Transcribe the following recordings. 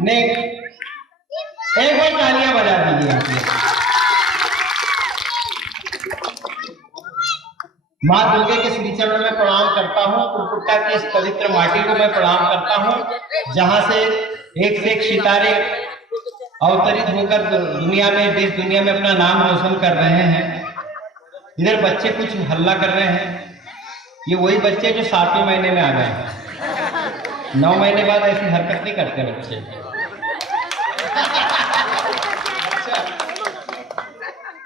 नहीं, एक बार तालियां बजा दीजिए। माँ दुर्गे के श्री चरण में प्रणाम करता हूँ। कुरकुट्टा की इस पवित्र माटी को मैं प्रणाम करता हूँ, जहाँ से एक से एक सितारे अवतरित होकर दुनिया में, देश दुनिया में अपना नाम रोशन कर रहे हैं। इधर बच्चे कुछ हल्ला कर रहे हैं। ये वही बच्चे जो 7वें महीने में आ गए। 9 महीने बाद ऐसी हरकत नहीं करते बच्चे।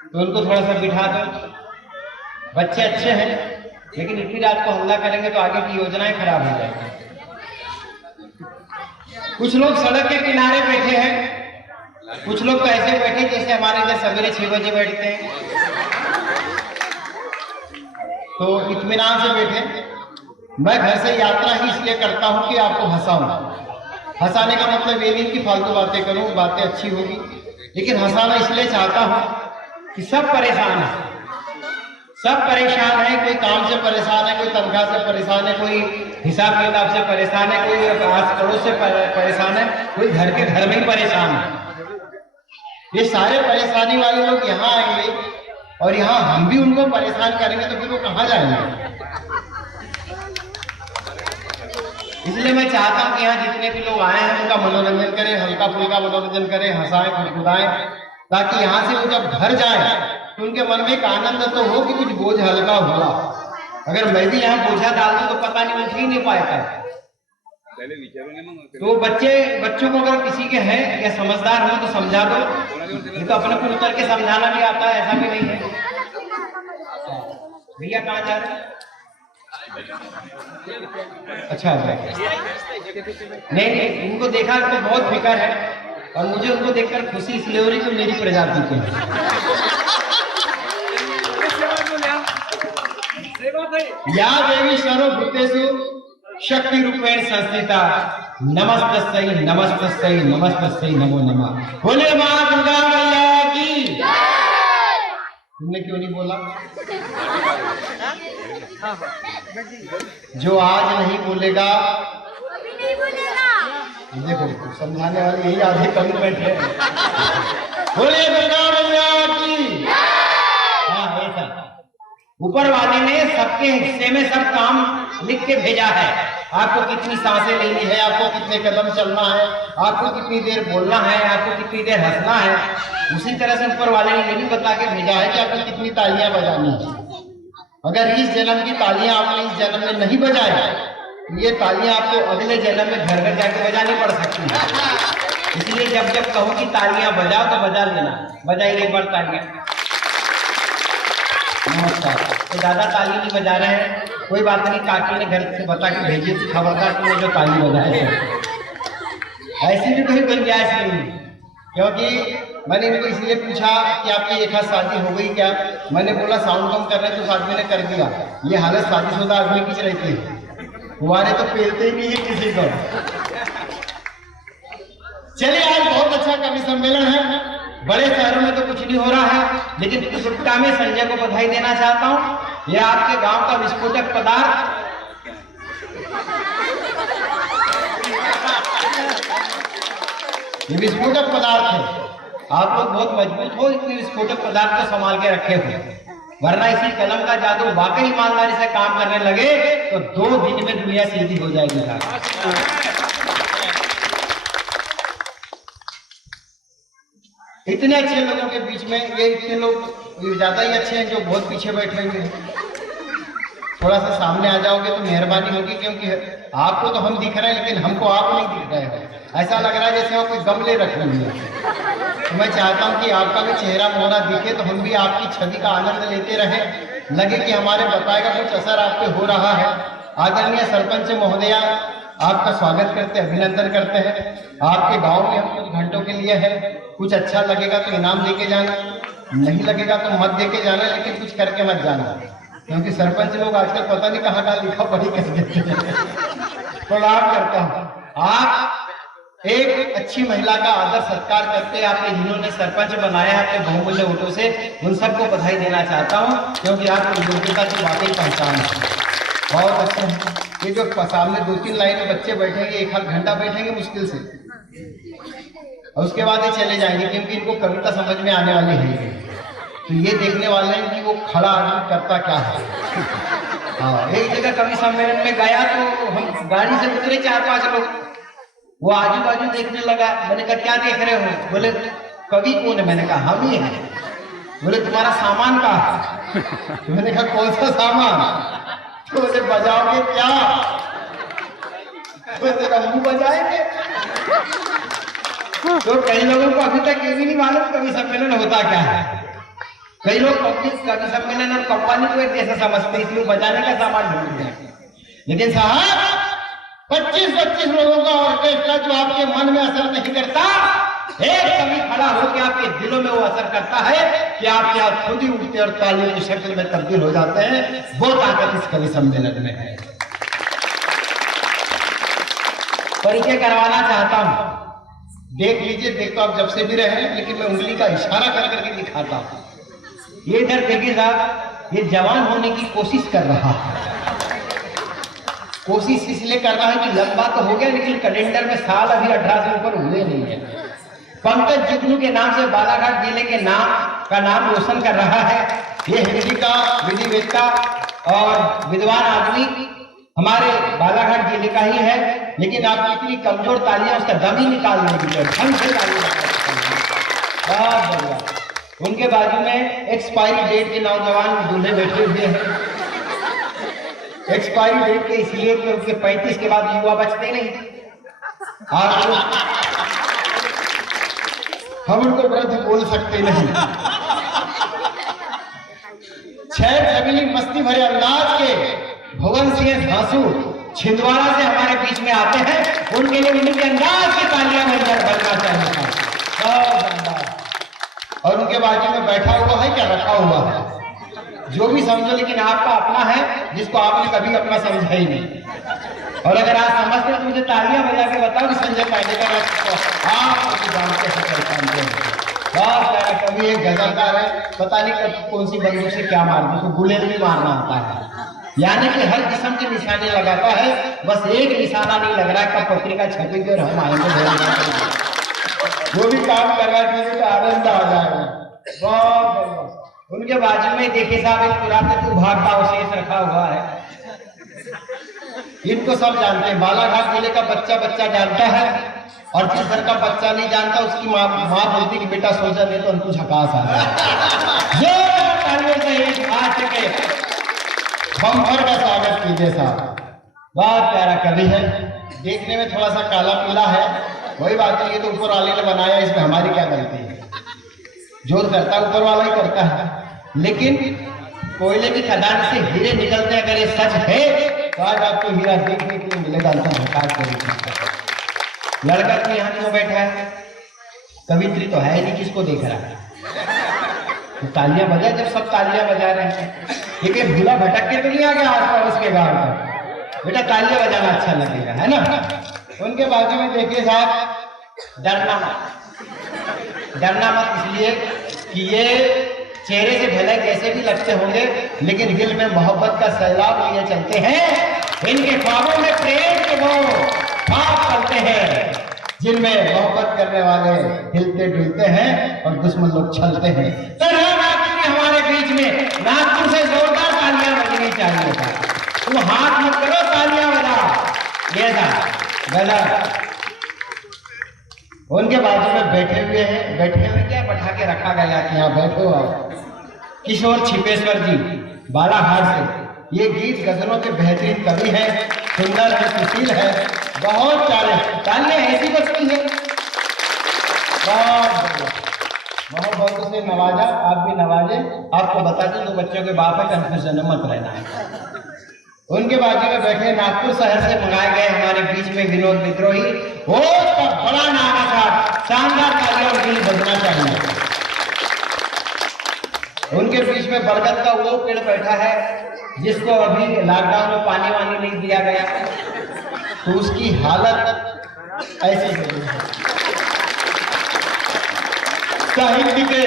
तो उनको थोड़ा सा बिठा दो। बच्चे अच्छे हैं, लेकिन इतनी रात को हल्ला करेंगे तो आगे की योजनाएं खराब हो जाएंगी। कुछ लोग सड़क के किनारे बैठे हैं, कुछ लोग तो ऐसे बैठे जैसे हमारे इधर सवेरे 6 बजे बैठते हैं, तो इत्मीनान से बैठे। मैं घर से यात्रा ही इसलिए करता हूं कि आपको हंसाऊं। हंसाने का मतलब ये नहीं कि फालतू बातें करूं, बातें अच्छी होगी, लेकिन हंसाना इसलिए चाहता हूं कि सब परेशान है, सब परेशान है। कोई काम से परेशान है, कोई तनख्वाह से परेशान है, कोई हिसाब किताब से परेशान है, कोई आस पड़ोस से परेशान है, कोई घर में ही परेशान है। ये सारे परेशानी वाले लोग यहाँ आएंगे और यहाँ हम भी उनको परेशान करेंगे तो फिर वो कहाँ जाएंगे। इसलिए मैं चाहता हूँ कि यहाँ जितने भी लोग आए हैं उनका मनोरंजन करें, हल्का फुल्का मनोरंजन करें, हंसाएं, खुदखुदाएं, ताकि यहाँ से वो जब घर जाए तो उनके मन में एक आनंद तो हो कि कुछ बोझ हल्का हुआ। अगर मैं भी यहाँ बोझा डाल दूं तो पता नहीं उठ ही नहीं पाएगा। तो बच्चों को अगर किसी के हैं या समझदार हो तो समझा दो, नहीं तो अपने को उतर के समझाना भी आता है, ऐसा भी नहीं है। भैया कहाँ जा रहे हैं? अच्छा, नहीं, इनको देखा तो बहुत फिक्र है और मुझे उनको देखकर खुशी इसलिए हो रही कि मेरी प्रजाति के हैं। या देवी सर्वभूतेषु शक्ति रूपेण संस्थिता नमस्तस्यै नमस्तस्यै नमस्तस्यै नमो नमः। बोले मां दुर्गा मैया की। तुमने क्यों नहीं बोला? जो आज नहीं बोलेगा देखो, समझाने वाले यही आधे कभी बैठे हैं। बोले दुर्गा मैया की। हाँ, ऐसा ऊपर वाले ने सबके हिस्से में सब काम लिख के भेजा है। आपको कितनी सांसें लेनी है, आपको कितने कदम चलना है, आपको कितनी देर बोलना है, आपको कितनी देर हंसना है। उसी तरह से ऊपर वाले ने ये भी बता के भेजा है कि आपको कितनी तालियां बजानी है। अगर इस जन्म की तालियां आपने इस जन्म में नहीं बजाई, ये तालियां आपको अगले जन्म में घर घर जाके बजानी पड़ सकती है। इसलिए जब जब कहो कि तालियां बजाओ तो बजा लेना। बजाइए एक बार तालियां। नमस्कार। तो ज्यादा ताली नहीं बजा रहे हैं, कोई बात नहीं। काकी ने घर से बता के भेजी थी खबरदार तुमने जो ताली बजाए ऐसी भी कोई गुंजाइश नहीं, क्योंकि मैंने इनको इसलिए पूछा कि आपकी एक हाथ शादी हो गई क्या। मैंने बोला साउंड कम कर रहे तो आदमी ने कर दिया। ये हालत शादीशुदा आदमी की रहती है, हमारे तो पेलते ही नहीं है किसी को। चलिए, आज बहुत अच्छा कवि सम्मेलन है। बड़े शहरों में तो कुछ नहीं हो रहा है, लेकिन कुरकुट्टा में संजय को बधाई देना चाहता हूँ। यह आपके गांव का विस्फोटक पदार्थ ये विस्फोटक पदार्थ है। आप लोग बहुत मजबूत हो, इतने विस्फोटक पदार्थ को संभाल के रखे हुए, वरना इसी कलम का जादू वाकई ईमानदारी से काम करने लगे तो 2 दिन में दुनिया सीधी हो जाएगी। इतने अच्छे लोगों के बीच में ये इतने लोग ज्यादा ही अच्छे हैं जो बहुत पीछे बैठे हुए हैं। थोड़ा सा सामने आ जाओगे तो मेहरबानी होगी, क्योंकि आपको तो हम दिख रहे हैं लेकिन हमको आप नहीं दिख रहे हो। ऐसा लग रहा है जैसे आप कोई गमले रखे हुए हैं। तो मैं चाहता हूं कि आपका भी चेहरा मोहरा दिखे तो हम भी आपकी छवि का आनंद लेते रहे, लगे कि हमारे बताएगा कुछ असर आप पे हो रहा है। आदरणीय सरपंच महोदया, आपका स्वागत करते, अभिनंदन करते हैं। आपके गांव में हम कुछ घंटों के लिए है, कुछ अच्छा लगेगा तो इनाम देके जाना, नहीं लगेगा तो मत देके जाना, लेकिन कुछ करके मत जाना, क्योंकि सरपंच लोग आजकल पता नहीं कहाँ का लिखा पढ़ी कर देते हैं। प्रणाम करता हूँ। आप एक अच्छी महिला का आदर सत्कार करते, आपने जिन्होंने सरपंच बनाया है अपने बहुमूल्य वोटों से, उन सबको बधाई देना चाहता हूँ, क्योंकि आपकी योग्यता की वाकई पहचान है। बहुत अच्छे हैं। ये जो सामने 2-3 लाइन में बच्चे बैठेंगे, 1 आध घंटा बैठेंगे मुश्किल से, और उसके बाद ये चले जाएंगे, क्योंकि इनको कविता समझ में आने वाली है। तो ये देखने वाले हैं कि वो खड़ा आदमी करता क्या है। हाँ, एक जगह कवि सम्मेलन में गया तो हम गाड़ी से उतरे 4-5 लोग, वो आजू बाजू देखने लगा। मैंने कहा क्या देख रहे हो? बोले कवि कौन है? मैंने कहा हम ही हैं। बोले तुम्हारा सामान कहाँ है? तो मैंने कहा कौन सा सामान? तो बोले बजाओगे क्या? तो रंगू बजाएंगे। तो कई लोगों को अभी तक ये भी नहीं मालूम कवि सम्मेलन होता क्या है। कई लोग कवि सम्मेलन और कव्वाली को एक जैसा समझते हैं, इसलिए बजाने का सामान ढूंढते हैं। लेकिन साहब 25-25 लोगों का ऑर्केस्ट्रा जो आपके मन में असर नहीं करता, एक कवि खड़ा होकर आपके दिलों में वो असर करता है कि आप यहाँ खुद ही उठते और तालियों की शक्ल में तब्दील हो जाते हैं। वो ताकत इस कवि सम्मेलन में है। परिचय करवाना चाहता हूं, देख लीजिए। देख तो आप जब से भी रहे, लेकिन मैं उंगली का इशारा कर करके दिखाता हूं। ये इधर देखिए साहब, ये जवान होने की कोशिश कर रहा है। कोशिश इसलिए कर रहा है कि लंबा तो हो गया, लेकिन कैलेंडर में साल अभी 18 से ऊपर हुए नहीं है। पंकज जुगनू के नाम से बालाघाट जिले के नाम रोशन कर रहा है। ये हिंदी का विधिवेत्ता और विद्वान आदमी हमारे बालाघाट जिले का ही है, लेकिन आप इतनी कमजोर तालियां उसका दम ही निकाल देंगे, ढंग से तालियां। बहुत बढ़िया। उनके बाजू में एक्सपायरी डेट के नौजवान दूल्हे बैठे हुए हैं। एक्सपायरी डेट के इसलिए क्योंकि 35 के बाद युवा बचते नहीं, और हम उनको वृद्ध बोल सकते नहीं। छह छबीली मस्ती भरे अंदाज के भवन सिंह धांसू छिंदवाड़ा से हमारे बीच में आते हैं। उनके लिए उनके अंदाज की तालियां बजना चाहिए। और उनके बाजू में बैठा हुआ है क्या रखा हुआ है, जो भी समझो, लेकिन आपका अपना है जिसको आपने कभी अपना समझा ही नहीं। और अगर आप समझते तो मुझे तालियां बजा के बताओ कि संजय पांडेकर आप जानते हैं। बहुत प्यारा कवि, एक गजलकार है, पता नहीं कब कौन सी बंदूक से क्या मार दो, उसको गुलेल भी मारना आता है। यानी कि हर किस्म के निशाने लगाता है, बस एक निशाना नहीं लग रहा है कब पत्रिका छपेगी और हम आएंगे। जो भी काम कर रहा है तो आनंद आ जाएगा। बहुत उनके बाजू में देखिए साहब, एक पुरातत्व विभाग का अवशेष रखा हुआ है। इनको सब जानते हैं, बालाघाट जिले का बच्चा जानता है, और जिस घर का बच्चा नहीं जानता उसकी माँ बोलती कि बेटा सोचा नहीं तो उनको झकास आ जाए। बम्पर का स्वागत कीजिए साहब। बहुत प्यारा कवि है, देखने में थोड़ा सा काला पीला है, वही बात है, ये तो ऊपर वाले ने बनाया, इसमें हमारी क्या गलती है। जो करता है ऊपर वाला ही करता है। लेकिन कोयले की खदान से हीरे निकलते हैं, अगर ये सच है तो आज आपको हीरा देखने के लिए मिलेगा। लड़का तो यहाँ क्यों बैठा है? कवित्री तो है नहीं, किसको देख रहा है? तो तालियां बजा, जब सब तालियां बजा रहे हैं, लेकिन भूला भटक के तो नहीं आ गया आस पड़ोस के गांव का, बेटा तालियां बजाना अच्छा लगेगा, है ना। उनके बाजू में देखिए साहब, डरना मत इसलिए कि ये चेहरे से भले कैसे भी लगते होंगे, लेकिन दिल में मोहब्बत का सैलाब लिए चलते हैं। इनके ख्वाबों में प्रेम के वो ख्वाब चलते हैं, जिनमें मोहब्बत करने वाले हिलते डुलते हैं और दुश्मन लोग छलते हैं। तो नागपुर हमारे बीच में, नागपुर से जोरदार तालियां बजनी चाहिए था। तुम हाथ मत करो, तालियां बजा। ये था गलत। उनके बाजू में बैठे हुए क्या बैठा के रखा गया कि यहाँ बैठो आप। किशोर छिपेश्वर जी बालाघाट से, ये गीत गजलों के बेहतरीन कवि है, सुंदर है, सुशील है, बहुत सारे तालियां ऐसी बजती है। बहुत से नवाजा, आप भी नवाजे। आपको बता दें, तो बच्चों के बाप है, कंफ्यूजन मत रहना है। उनके बाजू में बैठे नागपुर शहर से मंगाए गए हमारे बीच में विनोद विद्रोही, वो बड़ा नाम है साहब, शानदार तालियां उनके लिए बजना चाहिए। उनके बीच में बरगद का वो पेड़ बैठा है जिसको अभी लॉकडाउन में पानी वानी नहीं दिया गया, तो उसकी हालत ऐसी है। साहित्य के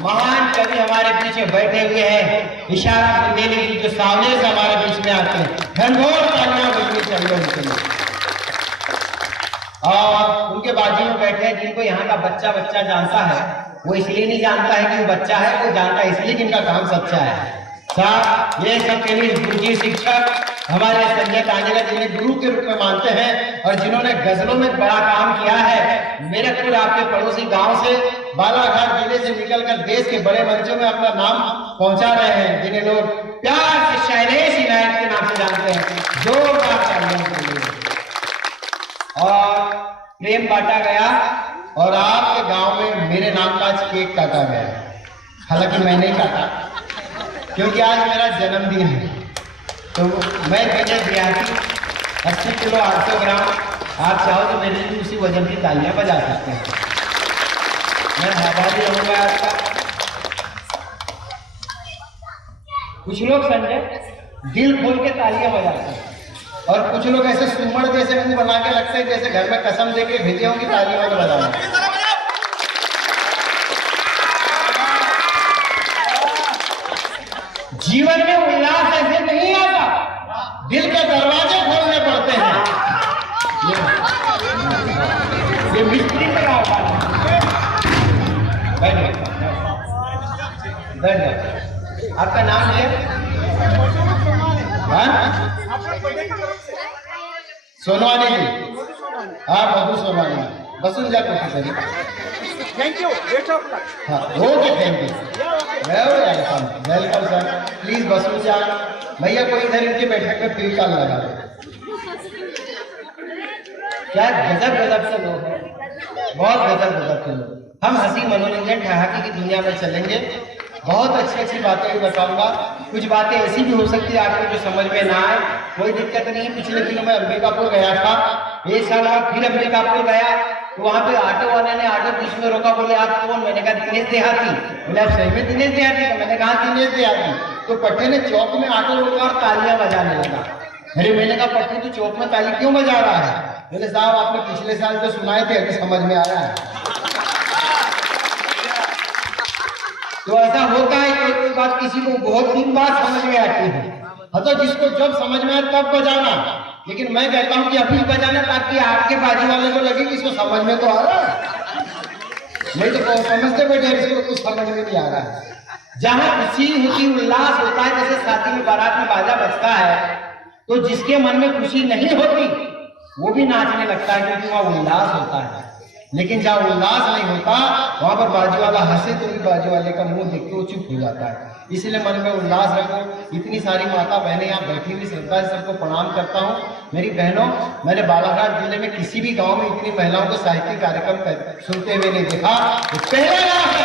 महान कवि हमारे पीछे बैठे हुए हैं, इशारा बुंदेली जी, जो सामने से हमारे बीच में आते हैं। घनघोर तालियां बजनी चाहिए उनके लिए। और उनके बाजू में बैठे हैं जिनको यहाँ का बच्चा बच्चा जानता है, वो इसलिए नहीं जानता है कि वो बच्चा है, वो जानता है इसलिए कि इनका काम सच्चा है। साहब ये सब के लिए गुरुजी शिक्षक हमारे संजय कांजरा जिन्हें गुरु के रूप में मानते हैं और जिन्होंने गजलों में बड़ा काम किया है। मेरठपुर आपके पड़ोसी गांव से बालाघाट जिले से निकलकर देश के बड़े मंचों में अपना नाम पहुंचा रहे हैं, जिन्हें लोग प्यार से शैलेश इनायत के नाम से जानते हैं। जोरदार तालियां के लिए। और प्रेम बांटा गया और आपके गांव में मेरे नाम का आज केक काटा गया। हालांकि मैं नहीं काटा क्योंकि आज मेरा जन्मदिन है, तो मैं मैंने दिया कि 80 किलो 800 ग्राम, आप चाहो तो मेरे लिए उसी वजन की तालियां बजा सकते हैं। मैं आभारी रहूंगा आपका। कुछ लोग संजय दिल खोल के तालियां बजाते हैं और कुछ लोग ऐसे सुमड़ जैसे मुंह बना के लगते हैं जैसे घर में कसम दे के भेजे होंगे तालियां बजाना। जीवन में उल्लास ऐसे नहीं आता, दिल के दरवाजे खोलने पड़ते हैं। ये मिस्त्री का काम है। बैठ जाओ। आपका नाम है? सोनवानी जी। आप मधु सोनवानी बसुन जा कोठी। Thank you. हाँ okay, thank you, welcome sir. Please बसुन जा भैया, कोई इधर इनके बैठक में फील कॉल लगा दो। क्या गजब गजब से लोग हैं, बहुत गजब गजब के लोग। हम हंसी मनोरंजन ठहाके की दुनिया में चलेंगे। बहुत अच्छी अच्छी बातें भी बताऊंगा। कुछ बातें ऐसी भी हो सकती है आपको जो समझ में ना आए, कोई दिक्कत नहीं। पिछले दिनों में अंबिकापुर गया था, एक साल बाद फिर अंबिकापुर गया, तो वहां पे ऑटो वाले ने ऑटो बीच में रोका, बोले आप कौन? मैंने कहा दिनेश देहाती। बोले आप सही में दिनेश देहाती? तो मैंने कहा दिनेश देहाती। तो पट्टे ने चौक में ऑटो रोका और तालियां बजाने लगा। अरे मैंने कहा पट्टे तू चौक में ताली क्यों बजा रहा है? बोले साहब आपने पिछले साल जो सुनाए थे अभी समझ में आया है। तो ऐसा होता है कि कोई बात किसी को बहुत दिन बाद समझ में आती है, तो जिसको जब समझ में आए तब बजाना। लेकिन मैं कहता हूं कि अभी बजाना ताकि आपके बाजू वाले को लगे कि इसको समझ में तो आ रहा है, नहीं तो समझते बैठे इसको कुछ समझ में नहीं आ रहा है। जहां खुशी होती, उल्लास होता है, जैसे शादी में बारात में बाजा बजता है, तो जिसके मन में खुशी नहीं होती वो भी नाचने लगता है क्योंकि वहां उल्लास होता है। लेकिन जहाँ उल्लास नहीं होता वहां पर बाजू वाला हंसे तो भी बाजू वाले का मुंह देख के वो चुप हो जाता है। इसलिए मन में उल्लास रखो। इतनी सारी माता बहनें यहाँ बैठी हुई, श्रद्धा से सबको प्रणाम करता हूँ। मेरी बहनों, मैंने बालाघाट जिले में किसी भी गांव में इतनी महिलाओं को साहित्यिक कार्यक्रम सुनते हुए नहीं देखा। पहला गाँव है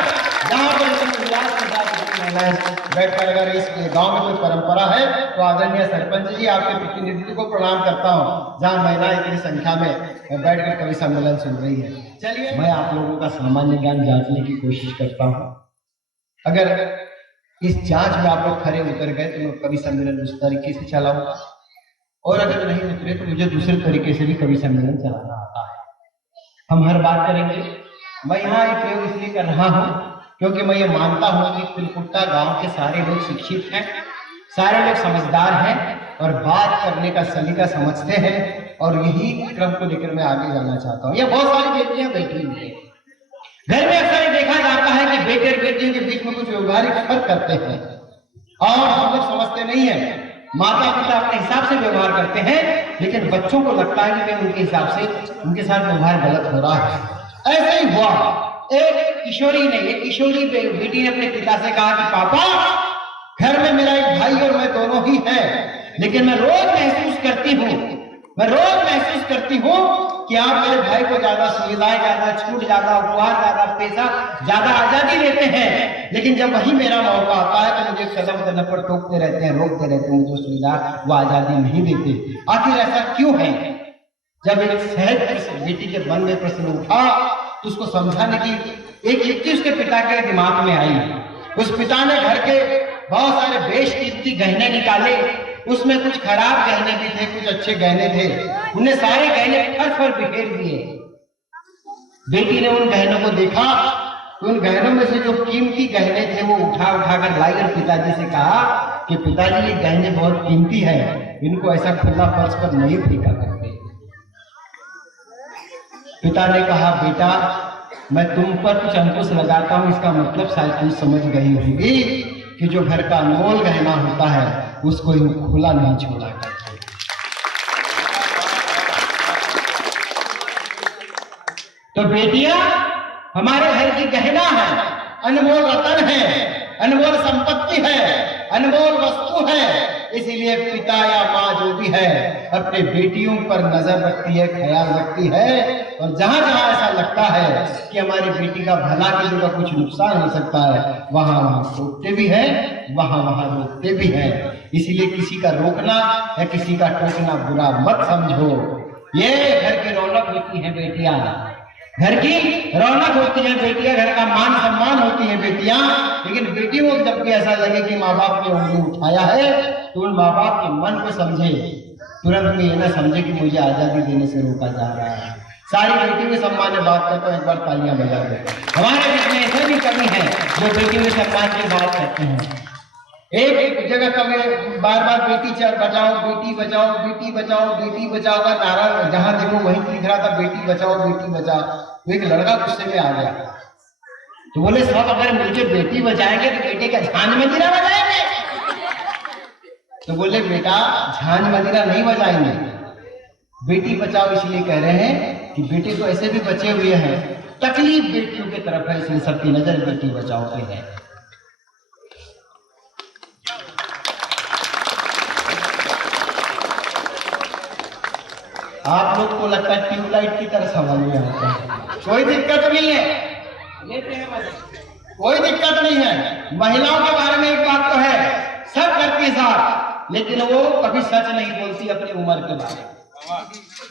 जहाँ पर उल्लास के साथ महिलाएं बैठकर, अगर इस गांव में कोई परंपरा है तो आदरणीय सरपंच जी आपके प्रतिनिधित्व को प्रणाम करता हूँ, जहाँ महिलाएं इतनी संख्या में बैठकर कवि सम्मेलन सुन रही है। चलिए, मैं आप लोगों का सामान्य ज्ञान जांचने की कोशिश करता हूँ। अगर इस जांच में आप लोग खरे उतर गए तो मैं कवि सम्मेलन उस तरीके से चलाऊंगा, और अगर नहीं उतरे तो मुझे दूसरे तरीके से भी कवि सम्मेलन चलाना आता है। हम हर बात करेंगे। मैं यहाँ ये प्रयोग इसलिए कर रहा हूँ क्योंकि मैं ये मानता हूँ कि तिलकुट्टा गांव के सारे लोग शिक्षित हैं, सारे लोग समझदार हैं और बात करने का सलीका समझते हैं, और यही क्रम को लेकर मैं आगे जाना चाहता हूँ। ये बहुत सारी बेटियां बैठी हुई हैं। घर में अक्सर देखा जाता है कि बेटे और बेटियों के बीच में कुछ व्यवहारिक फर्क करते हैं और हम लोग समझते नहीं है। माता पिता अपने हिसाब से व्यवहार करते हैं, लेकिन बच्चों को लगता है कि उनके हिसाब से उनके साथ व्यवहार गलत हो रहा है। ऐसे ही हुआ, एक किशोरी बेटी ने अपने पिता से कहा कि पापा, घर में मेरा एक भाई और मैं दोनों ही हैं, लेकिन मैं रोज महसूस करती हूँ कि आप मेरे भाई को ज्यादा सुविधाएं, ज्यादा छूट, ज्यादा उपहार, ज्यादा पैसा, ज्यादा आजादी देते हैं, लेकिन जब वही मेरा मौका आता है तो मुझे कदम कदम पर टोकते रहते हैं, रोकते रहते हैं, मुझे सुविधा वो आजादी नहीं देते। आखिर ऐसा क्यों है? जब एक सहज बेटी के मन में प्रश्न उठा तो उसको समझाने की एक युक्ति उसके पिता के दिमाग में आई। उस पिता ने घर के बहुत सारे बेशकीमती गहने निकाले, उसमें कुछ खराब गहने भी थे, कुछ अच्छे गहने थे। उन्हें सारे गहने फर्श पर बिखेर दिए। बेटी ने उन गहनों को देखा तो उन गहनों में से जो कीमती गहने थे वो उठा कर लाई और पिताजी से कहा कि पिताजी ये गहने बहुत कीमती है, इनको ऐसा खुला फर्श पर नहीं फेंका करते। पिता ने कहा बेटा मैं तुम पर कुछ अंकुश लगाता हूं, इसका मतलब शायद तुम समझ गई होगी कि जो घर का अनमोल गहना होता है उसको यूं खुला नहीं छोड़ा करते। तो बेटियां हमारे घर की गहना है, अनमोल रतन है, अनमोल संपत्ति है, अनमोल वस्तु है। इसीलिए पिता या माँ जो भी है अपने बेटियों पर नजर रखती है, ख्याल रखती है, और जहां जहां ऐसा लगता है कि हमारी बेटी का भला की जगह कुछ नुकसान हो सकता है वहां वहां रोकते भी है, वहां वहां रोकते भी है। इसीलिए किसी का रोकना या किसी का टोकना बुरा मत समझो। ये घर की रौनक होती है बेटियां, घर की रौनक होती है बेटियां, घर का मान सम्मान होती है बेटियां। लेकिन बेटियों को जब भी ऐसा लगे कि माँ बाप ने उंगली उठाया है तो उन माँ बाप के मन को समझे, तुरंत में ये ना समझे कि मुझे आजादी देने से रोका जा रहा है। सारी बेटियों के सम्मान में बात करता हूँ, एक बार तालियां बजा दे। हमारे बीच में ऐसा भी कमी है जो बेटियों के सम्मान की बात करते हैं। एक जगह कभी बार बार बेटी बचाओ, बेटी बचाओ, बेटी बचाओ, बेटी बचाओ का नारा जहां देखो वहीं लिख रहा था, बेटी बचाओ बेटी बचाओ। तो एक लड़का गुस्से में आ गया, तो बोले सब अगर मिलकर बेटी बचाएंगे तो बेटे का झांझ मजीरा बजाएंगे। तो बोले बेटा झांझ मजीरा नहीं बजाएंगे, बेटी बचाओ इसलिए कह रहे हैं कि बेटे तो ऐसे भी बचे हुए हैं, तकलीफ बेटियों की तरफ है, इसलिए सबकी नजर बेटी बचाओ पे है। आप लोग को लगता है ट्यूबलाइट की तरह समझ में आता है, कोई दिक्कत नहीं है, लेते हैं मजे, कोई दिक्कत नहीं है। महिलाओं के बारे में एक बात तो है, सब करती साथ, लेकिन वो कभी सच नहीं बोलती अपनी उम्र के बारे में।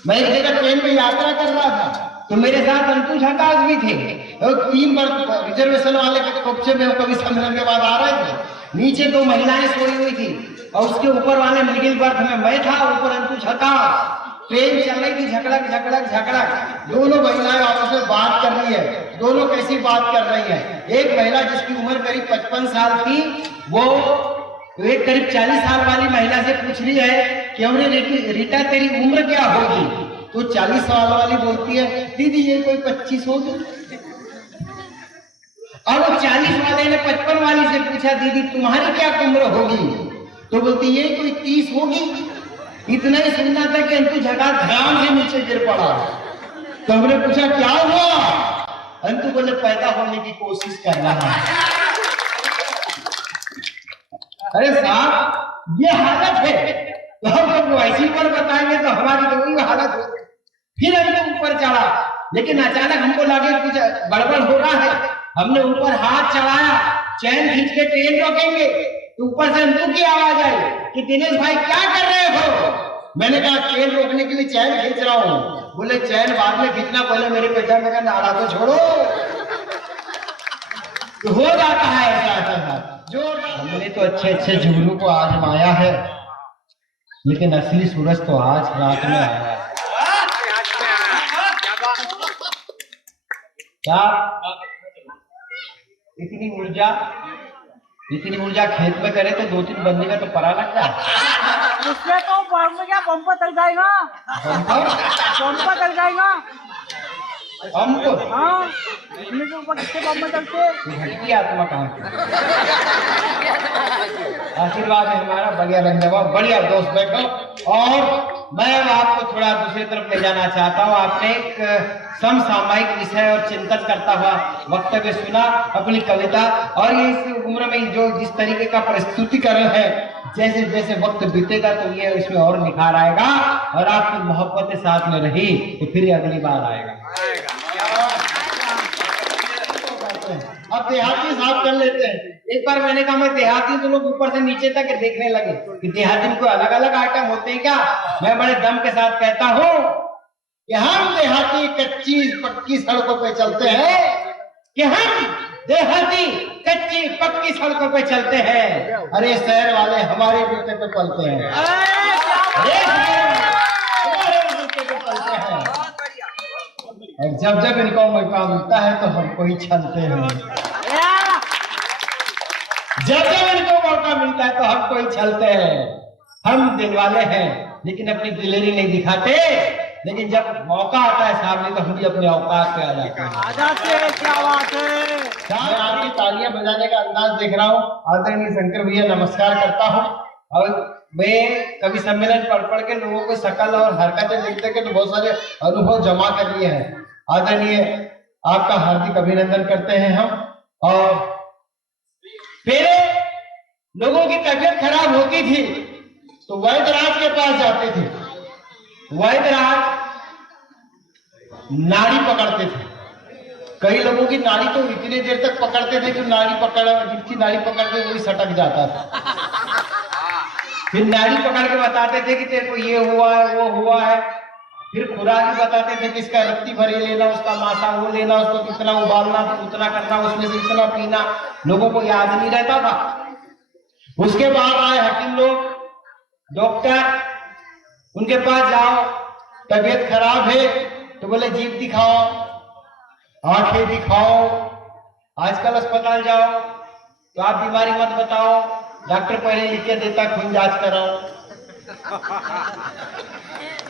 मैं एक जगह ट्रेन में यात्रा कर रहा था तो मेरे साथ अंकुश आकाश भी थे, और 3 बार रिजर्वेशन वाले के कब्जे में कभी सम्मेलन के बाद आ रहे थे। नीचे 2 महिलाएं सोई हुई थी और उसके ऊपर वाले मिडिल बर्थ में मैं था, ऊपर अंकुश आकाश। ट्रेन चल रही थी, झकड़क झकड़क झकड़क, दोनों महिलाएं आपस में बात कर रही है। दोनों कैसी बात कर रही है, एक महिला जिसकी उम्र करीब 55 साल थी, वो एक करीब 40 साल वाली महिला से पूछ रही है कि हमने रीटा तेरी उम्र क्या होगी? तो 40 साल वाली बोलती है दीदी ये कोई 25 होगी। और 40 वाले ने 55 वाली से पूछा दीदी तुम्हारी क्या उम्र होगी? तो बोलती ये कोई 30 होगी। इतना ही सुनना था कि अंतु झका ध्यान से नीचे गिर पड़ा। तो हमने पूछा क्या हुआ? अंतु बोले पैदा होने की कोशिश कर रहा है। अरे साहब ये हालत है, तो हम जब वैसी पर बताएंगे तो हमारी तो वही हालत होगी। फिर हमने ऊपर चढ़ा, लेकिन अचानक हमको लगे कुछ गड़बड़ हो रहा है। हमने ऊपर हाथ चढ़ाया, चैन खींच के ट्रेन रोकेंगे, तो ऊपर से अंतु की आवाज आई कि दिनेश भाई क्या कर रहे हो? मैंने कहा ट्रेन रोकने के लिए चैन खींच रहा हूँ। बोले चैन बाद में खींचना, पहले मेरे पैसा में नाड़ा तो छोड़ो। तो हो जाता है ऐसा जो हमने तो अच्छे अच्छे जुगनू को आजमाया है, लेकिन असली सूरज तो आज रात में आया है। क्या इतनी ऊर्जा खेत में करे तो 2-3 बंदे का तो परा लगता है। उससे तो पंप चल जाएगा, पंप चल जाएगा हमको। हाँ इसमें के ऊपर किसके पंप चलते? भटकी आत्मा कहाँ की? आशीर्वाद है हमारा, बढ़िया रंगवा, बढ़िया दोस्त बैठो। और मैं अब आपको थोड़ा दूसरी तरफ ले जाना चाहता हूँ। आपने एक समसामयिक विषय और चिंतन करता हुआ वक्तव्य सुना, अपनी कविता, और ये इस उम्र में जो जिस तरीके का प्रस्तुतिकरण है, जैसे जैसे वक्त बीतेगा तो ये इसमें और निखार आएगा, और आपकी मोहब्बत साथ में रही तो फिर अगली बार आएगा। अब देहाती साफ कर लेते हैं। एक बार मैंने कहा मैं देहाती, तो लोग ऊपर से नीचे तक देखने लगे कि देहाती में कोई अलग अलग आइटम होते हैं क्या? मैं बड़े दम के साथ कहता हूँ कि हम देहाती कच्ची पक्की सड़कों पे चलते हैं, कि हम देहाती कच्ची पक्की सड़कों पे चलते हैं। अरे शहर वाले हमारे बेटे पे पलते हैं, और जब जब इनको मौका मिलता है तो हमको ही छलते हैं। जब जब इनको मौका मिलता मिलता है तो हम कोई छलते हैं। हम दिल वाले हैं लेकिन अपनी दिलेरी नहीं दिखाते, लेकिन जब मौका आता है सामने तो हम भी अपने औकात पे आ जाते हैं। आ जाते हैं, क्या बात है। मैं आपकी तालियां बजाने का अंदाज देख रहा हूँ। आदरणीय शंकर भैया नमस्कार करता हूँ। और मैं कवि सम्मेलन पढ़ के लोगों को शकल और हरकतें देखते के तो बहुत सारे अनुभव जमा कर लिए हैं। आदरणीय आपका हार्दिक अभिनंदन करते हैं हम। और पहले लोगों की तबीयत खराब होती थी तो वैद्यराज के पास जाते थे। वैद्यराज नाड़ी पकड़ते थे। कई लोगों की नाड़ी तो इतनी देर तक पकड़ते थे कि जिसकी नाड़ी पकड़ते वही सटक जाता था। फिर नाड़ी पकड़ के बताते थे कि तेरे को ये हुआ है वो हुआ है। फिर खुराक भी बताते थे कि इसका रत्ती भरी लेना, उसका मासा वो लेना, उसको कितना उबालना उतना करना, उसमें से इतना पीना। लोगों को याद नहीं रहता था। उसके बाद आए हकीम लोग, डॉक्टर, उनके पास जाओ, तबीयत खराब है तो बोले जीभ दिखाओ, आंखें दिखाओ। आजकल अस्पताल जाओ तो आप बीमारी मत बताओ, डॉक्टर पहले लिख के देता खून जांच कराओ।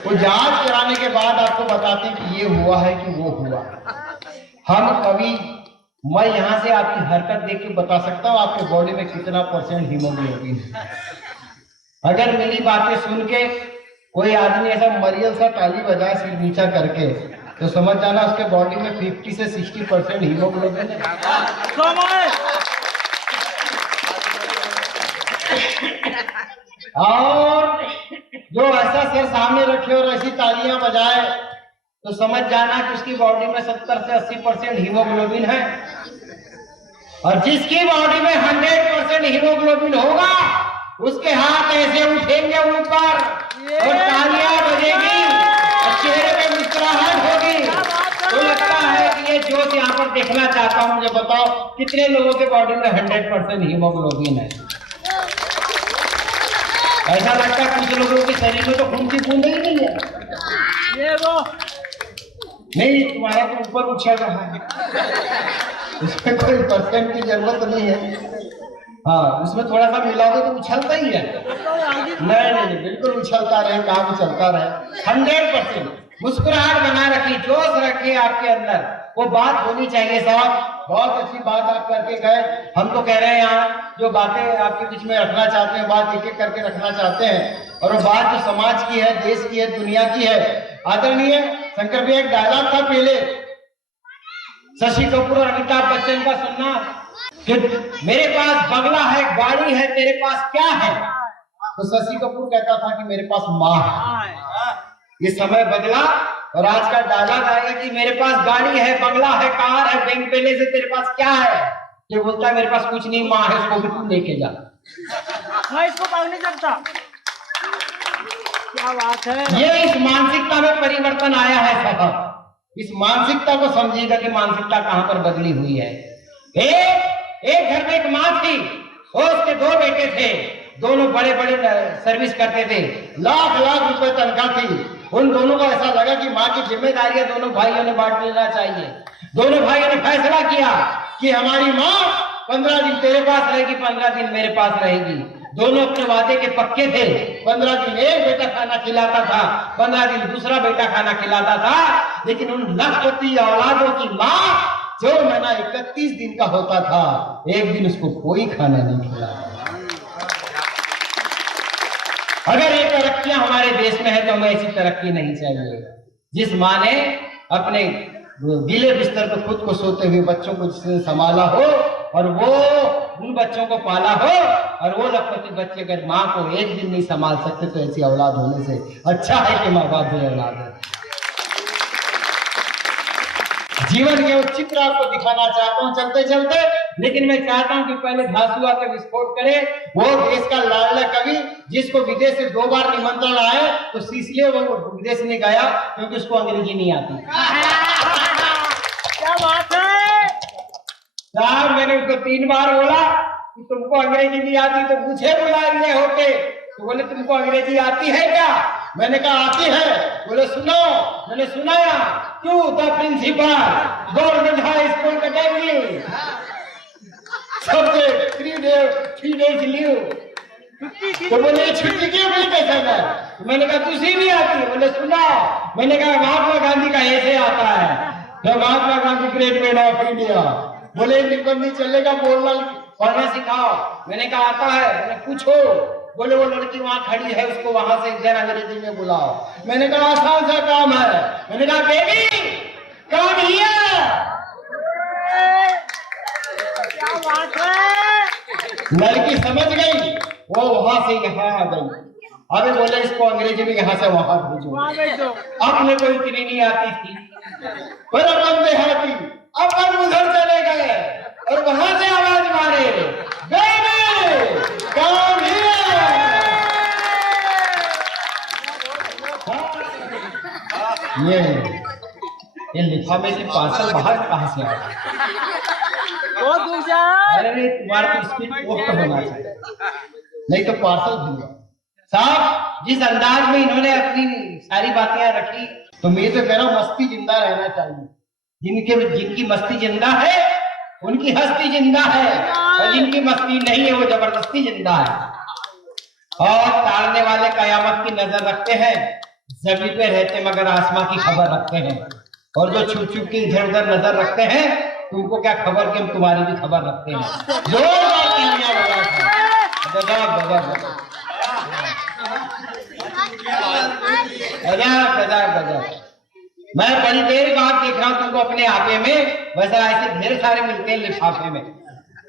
वो जांच कराने के बाद आपको बताते हैं कि ये हुआ है कि वो हुआ। हम कभी, मैं यहाँ से आपकी हरकत देख के बता सकता हूँ आपके बॉडी में कितना % हीमोग्लोबिन है। अगर मेरी बातें सुन के कोई आदमी ऐसा मरियल सा ताली बजाए सिर नीचा करके तो समझ जाना उसके बॉडी में 50 से 60% हीमोग्लोबिन है। और जो ऐसा सिर सामने रखे और ऐसी तालियां बजाए तो समझ जाना कि उसकी बॉडी में 70 से 80% हीमोग्लोबिन है। और जिसकी बॉडी में 100% हीमोग्लोबिन होगा उसके हाथ ऐसे उठेंगे ऊपर और तालियां बजेगी और चेहरे पे मुस्कुराहट होगी। तो लगता है कि ये जोश यहाँ पर देखना चाहता हूँ। मुझे बताओ कितने लोगों के बॉडी में 100% हीमोग्लोबिन है? ऐसा लगता है कुछ लोगों के शरीर में तो खून की बूंद ही नहीं है। ये वो नहीं, तुम्हारा तो ऊपर उछल रहा है, इसमें कोई % की जरूरत नहीं है। हाँ, उसमें थोड़ा सा मिला दो तो उछलता ही है। नहीं, बिल्कुल उछलता रहे, काम चलता रहे। 100% मुस्कुराहट बना रखी, जोश रखिए आपके अंदर। वो बात होनी चाहिए साहब। बहुत अच्छी बात आप करके गए। हम तो कह रहे हैं यहाँ जो बातें आपके बीच में रखना चाहते हैं, बात एक एक करके रखना चाहते हैं। और वो बात जो समाज की है, देश की है, दुनिया की है। आदरणीय शंकर भैया, एक डायलॉग था पहले शशि कपूर और अमिताभ बच्चन का, सुनना कि मेरे पास बंगला है, गाड़ी है, तेरे पास क्या है? तो शशि कपूर कहता था कि मेरे पास माँ है। ये समय बदला और आज का डायलॉग आएगा कि मेरे पास गाड़ी है, बंगला है, कार है, बैंक बैलेंस है, तेरे पास क्या है? ये बोलता है मेरे पास कुछ नहीं, माँ है, उसको भी तू लेके जा। मैं इसको पढ़ नहीं सकता। क्या बात है। ये इस मानसिकता में परिवर्तन आया है साहब। इस मानसिकता को समझिएगा कि मानसिकता कहां पर बदली हुई है। एक घर में एक माँ थी और उसके 2 बेटे थे। दोनों बड़े बड़े सर्विस करते थे, लाख लाख रुपए तनख्वाह थी। उन दोनों को ऐसा लगा कि माँ की जिम्मेदारियां दोनों भाइयों ने बांट लेना चाहिए। दोनों भाइयों ने फैसला किया कि हमारी माँ 15 दिन तेरे पास रहेगी, 15 दिन मेरे पास रहेगी। दोनों अपने वादे के पक्के थे। 15 दिन एक बेटा खाना खिलाता था, 15 दिन दूसरा बेटा खाना खिलाता था। लेकिन उन लखपति औलादों की माँ जो महीना 31 दिन का होता था, एक दिन उसको कोई खाना नहीं खिलाता। अगर ये तरक्कियां हमारे देश में है तो हमें ऐसी तरक्की नहीं चाहिए। जिस माँ ने अपने गीले बिस्तर पर खुद को सोते हुए बच्चों को संभाला हो और वो उन बच्चों को पाला हो, और वो लखपति बच्चे अगर माँ को एक दिन नहीं संभाल सकते तो ऐसी औलाद होने से अच्छा है कि माँ बाप भी औलाद है। जीवन के उस चित्र आपको दिखाना चाहता हूँ चलते चलते, लेकिन मैं चाहता हूँ कि पहले धासु आकर विस्फोट करे। वो देश का लाडला कवि जिसको विदेश से 2 बार निमंत्रण आए तो इसलिए वो विदेश नहीं गया क्योंकि उसको अंग्रेजी नहीं आती। क्या बात है साहब, मैंने उसको 3 बार बोला कि तुमको अंग्रेजी नहीं आती तो मुझे बुला लिए होते। तो बोले तुमको अंग्रेजी आती है क्या? मैंने कहा आती है। बोले सुनो। मैंने सुनाया। क्यों? The principal government high school का सब्जेक्ट 3 days लीव। छुट्टी थी। तो बोले छुट्टी की एप्लीकेशन है। तो मैंने कहा तुझे भी आती है? बोले सुना। मैंने कहा महात्मा गांधी का ऐसे आता है, तो Mahatma Gandhi great man of India. बोले निबंधी चलेगा, बोलना पढ़ना सिखाओ। मैंने कहा आता है। मैंने पूछो। बोले वो लड़की वहां खड़ी है, उसको वहां से एक जन अंग्रेजी में बुलाओ। मैंने कहा आसान सा काम है। मैंने कहा बेबी कम हियर। क्या बात है। लड़की समझ गई, वो वहां से यहाँ आ गई। अबे बोले इसको अंग्रेजी में यहाँ से वहां भेजो। वहाँ भेज दो। अपने को इतनी नहीं आती थी, पर अपन देहाती। अपन उधर चले गए और वहां से आवाज मारे, बेबी कम हियर। ये लिफाफे की पार्सल बाहर कहाँ से आया? बहुत दूर से आया। अरे तुम्हारा तो स्पीड पोस्ट होना चाहिए, नहीं तो पार्सल भिजवा। साहब जिस अंदाज में इन्होंने अपनी सारी बातें यहाँ रखी, तो मैं तो कह रहा हूँ मस्ती जिंदा रहना चाहिए। जिनकी मस्ती जिंदा है उनकी हस्ती जिंदा है, और जिनकी मस्ती नहीं है वो जबरदस्ती जिंदा है। और ताड़ने वाले कयामत की नजर रखते हैं, जमीन पे रहते मगर आसमां की खबर रखते हैं। और जो छुप छुप के इधर उधर नजर रखते हैं, तुमको क्या खबर कि हम तुम्हारी भी खबर रखते हैं। जोरदार तालियां बजाओ। गजब गजब गजब गजब गजब। मैं बड़ी देर बाद देख रहा हूँ तुमको अपने आपे में। वैसा ऐसे ढेर सारे मिलते हैं लिफाफे में।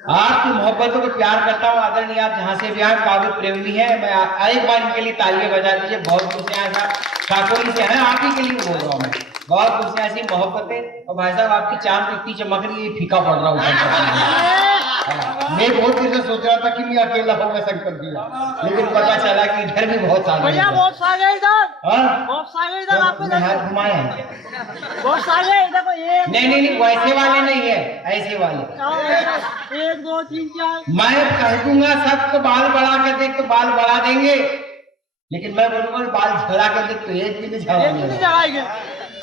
आपकी मोहब्बतों को प्यार करता हूँ आदरणीय, आप जहाँ से भी आए काबिल प्रेमी है। मैं एक बार इनके लिए तालियां बजा दीजिए। बहुत दूर से आए, शाकोली से हैं, आप ही के लिए बोल रहा हूँ मैं। बहुत दूर से ऐसी मोहब्बतें। और भाई साहब आपकी चांद इतनी चमक रही है, फीका पड़ रहा हूँ। मैं बहुत देर से सोच रहा था कि मैं अकेला होगा शंकर जी, लेकिन पता चला कि इधर भी बहुत सारे भैया बहुत सारे इधर। हाँ? बहुत सारे इधर आपको हाथ घुमाए हैं। बहुत सारे इधर को एक नहीं वैसे वाले नहीं है, ऐसे वाले। 1 2 3 4। मैं कह दूंगा सबको बाल बढ़ा कर देख तो बाल बढ़ा देंगे, लेकिन मैं बोलूंगा बाल झड़ा कर देख तो एक भी नहीं झड़ा।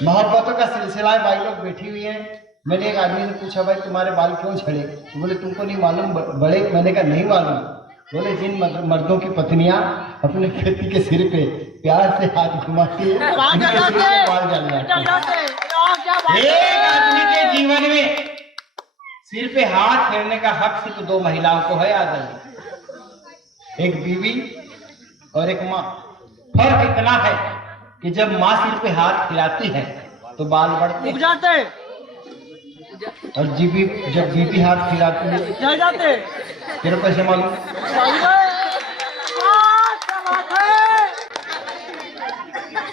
मोहब्बतों का सिलसिला है। भाई लोग बैठी हुई है। मैंने एक आदमी से पूछा भाई तुम्हारे बाल क्यों झड़े? तो बोले तुमको नहीं मालूम बड़े? मैंने कहा नहीं मालूम। बोले जिन मर्दों की पत्नियां अपने पति के सिर पे प्यार से हाथ घुमाती है, उनके सिर पे बाल जल जाते हैं। एक आदमी के जीवन में सिर पे हाथ फेरने का हक सिर्फ 2 महिलाओं को है आदमी, एक बीवी और एक माँ। फर्क इतना है कि जब माँ सिर पे हाथ फिराती है तो बाल बढ़ते जाते, और जब बीबी हाथ फिराती है जल जाते। तेरे कैसे मालूम?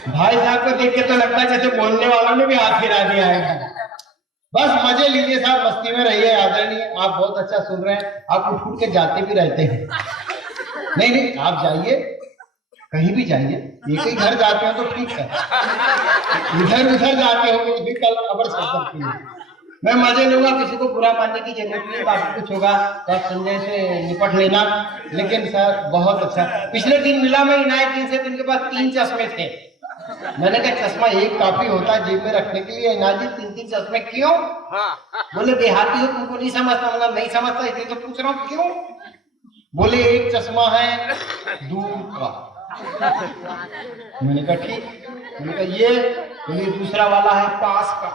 भाई साहब को देख के तो लगता है जैसे बोलने वालों ने भी हाथ फिरा दिया है। बस मजे लीजिए साहब, मस्ती में रहिए आदरणीय। आप बहुत अच्छा सुन रहे हैं, आप उठ के जाते भी रहते हैं। नहीं आप जाइए, कहीं भी जाइए। एक ही घर जाते हो तो ठीक है, इधर उधर जाते होंगे तो फिर कल खबर चल सकती है। मैं मजे लूंगा, किसी को बुरा मानने की जरूरत नहीं। काफी कुछ होगा तो आप संजय से निपट लेना। लेकिन सर बहुत अच्छा। पिछले दिन मिला मैं इनायत दिन से, इनके पास 3 चश्मे थे। मैंने कहा चश्मा एक काफी होता है जेब में रखने के लिए, इनायत 3 चश्मे क्यों? बोले देहाती हो तुमको नहीं समझता। मतलब नहीं समझता इसलिए तो पूछ रहा हूँ क्यों। बोले एक चश्मा है दूर का। मैंने कहा ठीक। मैंने कहा ये? बोले दूसरा वाला है पास का।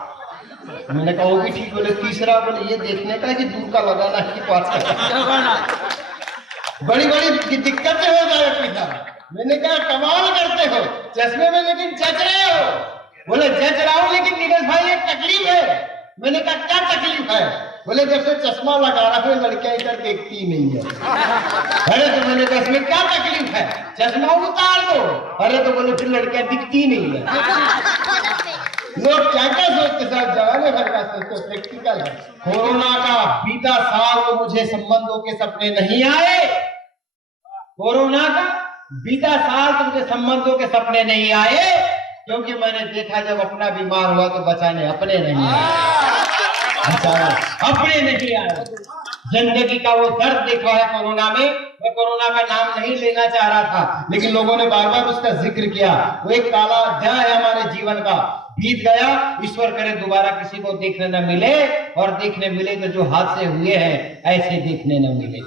मैंने कहा वो भी ठीक। बोले तीसरा? बोले ये देखने का है कि दूर का लगाना है कि पास का। बड़ी बड़ी दिक्कतें हो जाए। मैंने कहा कमाल करते हो चश्मे में, लेकिन जच रहे हो। बोले जच रहा हूं लेकिन नीरज भाई एक तकलीफ है। मैंने कहा क्या तकलीफ है? बोले जब से चश्मा लगा रहा है लड़कियां इधर देखती नहीं है। अरे तो मैंने कहा इसमें क्या तकलीफ है, चश्मा उतार दो। अरे तो बोले फिर लड़कियां दिखती नहीं है। लोग क्या क्या सोचते साहब, जवाने भर का सोचते, प्रैक्टिकल है। कोरोना का बीता साल तो मुझे संबंधों के सपने नहीं आए। कोरोना का बीता साल तो मुझे संबंधों के सपने नहीं आए, क्योंकि मैंने देखा जब अपना बीमार हुआ तो बचाने अपने नहीं आए। अपने नहीं आए। जिंदगी का वो दर्द देखा है कोरोना में। मैं कोरोना का नाम नहीं लेना चाह रहा था, लेकिन लोगों ने बार बार उसका जिक्र किया। वो एक काला अध्याय है हमारे जीवन का, बीत गया। ईश्वर करे दोबारा किसी को देखने न मिले, और देखने मिले तो जो हादसे हुए हैं ऐसे देखने न मिले।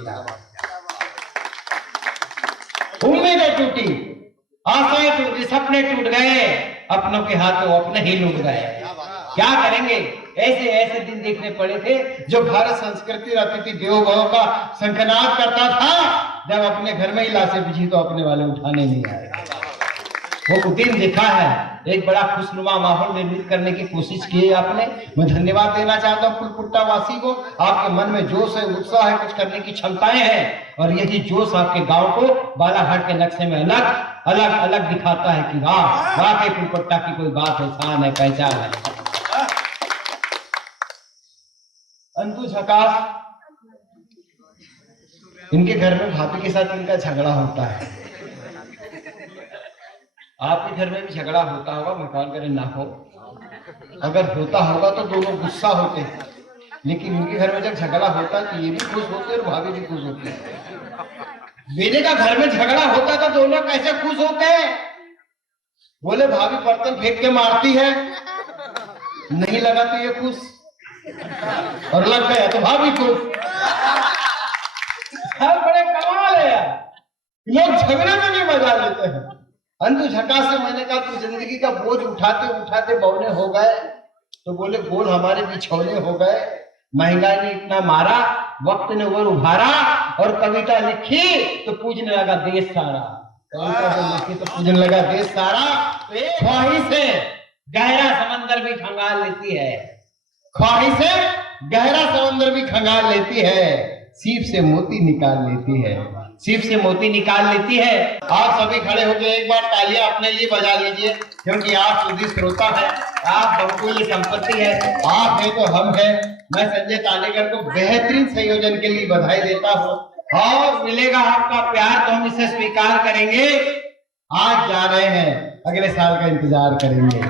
टूटी, आशाएं टूटी, सपने टूट गए, अपनों के हाथों अपने ही लूट गए। क्या करेंगे? ऐसे ऐसे दिन देखने पड़े थे जो भारत संस्कृति और अतिथि देवो भव का शंखनाद करता था, जब अपने घर में ही लाशें बिछी तो अपने वाले उठाने नहीं आए। वो दिन देखा है। एक बड़ा खुशनुमा माहौल निर्मित करने की कोशिश की है आपने। मैं धन्यवाद देना चाहता हूँ फुलपुट्टा वासी को। आपके मन में जोश है, उत्साह है, कुछ करने की क्षमताएं हैं, और यही जोश आपके गांव को बालाघाट के नक्शे में अलग अलग अलग दिखाता है कि वाह, वाकई फुलपुट्टा की कोई बात है, शान है, पहचान है। अंतु झकास, इनके घर में भाभी के साथ इनका झगड़ा होता है। आपके घर में भी झगड़ा होता होगा, भगवान करे ना हो। अगर होता होगा तो दोनों गुस्सा होते हैं, लेकिन इनके घर में जब झगड़ा होता है तो ये भी खुश होते हैं और भाभी भी खुश होती है। मेरे का घर में झगड़ा होता तो दोनों कैसे खुश होते हैं? बोले भाभी बर्तन फेंक के मारती है, नहीं लगा तो ये खुश, और लग गया तो भाभी खुश। बड़े कमाल है यार, लोग झगड़े में भी मजा लेते हैं। अंतु झकास से मैंने कहा तू जिंदगी का बोझ उठाते उठाते बौने हो गए, तो बोले बोल हमारे बिछौने हो गए। महंगाई ने इतना मारा, वक्त ने वो उभारा, और कविता लिखी तो पूजने लगा देश सारा। कविता जो लिखी तो पूजने लगा देश सारा। तो एक ख्वाहिश है गहरा समंदर भी खंगाल लेती है, ख्वाहिश है गहरा समंदर भी खंगाल लेती है, सीप से मोती निकाल लेती है, सीप से मोती निकाल लेती है। आप सभी खड़े होकर एक बार तालियां अपने लिए बजा लीजिए, क्योंकि आप सुधी श्रोता है, आप बहुमूल्य संपत्ति है, आप है तो हम है। मैं संजय तालेकर को बेहतरीन संयोजन के लिए बधाई देता हूँ, और मिलेगा आपका प्यार तो हम इसे स्वीकार करेंगे। आज जा रहे हैं, अगले साल का इंतजार करेंगे।